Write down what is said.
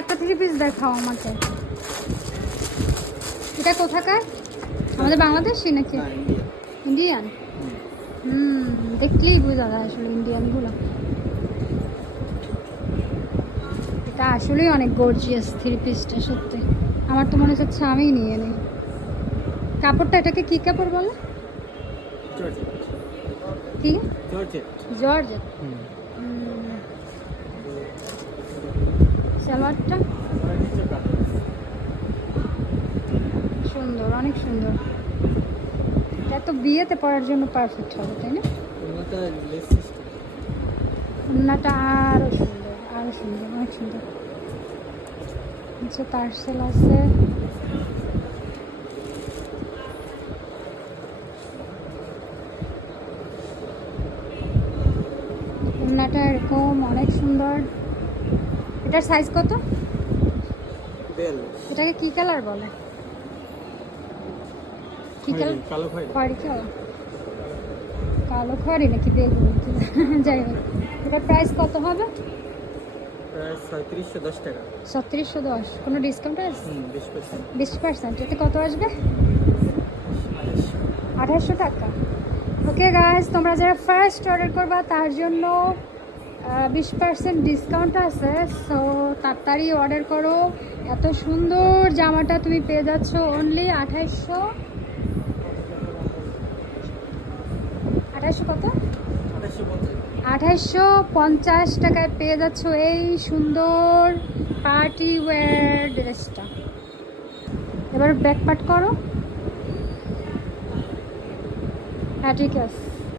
একটা 3 পিস দেখাও আমাকে। এটা কোথাকার? আমাদের বাংলাদেশি নাকি ইন্ডিয়ান? দেখলেই বোঝা যায় আসলে ইন্ডিয়ানগুলো। এটা আসলেই অনেক গর্জিয়াস 3 পিসটা, সত্যি আমার তো মনে হচ্ছে আমিই নিয়ে নিই। কাপড়টা এটাকে কি কাপড় বলে? কি? জর্জেট। সালোয়ারটা সুন্দর, অনেক সুন্দর। এটা তো বিয়েতে পরার জন্য পারফেক্ট হবে, তাই না? ওড়নাটা আরো সুন্দর, আরো সুন্দর, অনেক সুন্দর। নিচে টার্সেল আছে। ওড়নাটা এরকম অনেক সুন্দর। এটার সাইজ কত? এটাকে কি কালার বলে? কি কালার? খয়েরি কালার, কালো খয়েরি নাকি বেগুনি? যাই হোক, এটার প্রাইস কত হবে? 3610 টাকা। 3610। কোনো ডিসকাউন্ট আছে? 20%। এতে কত আসবে? 2800 টাকা। ওকে গাইস, তোমরা যারা ফার্স্ট অর্ডার করবা তার জন্য 20% ডিসকাউন্ট আছে। সো তাড়াতাড়ি অর্ডার করো। এত সুন্দর জামাটা তুমি পেয়ে যাচ্ছ অনলি 2800। কত? 2850 টাকায় পেয়ে যাচ্ছ এই সুন্দর পার্টি ওয়্যার ড্রেসটা। এবার ব্যাক পার্ট করো। হ্যাঁ ঠিক আছে।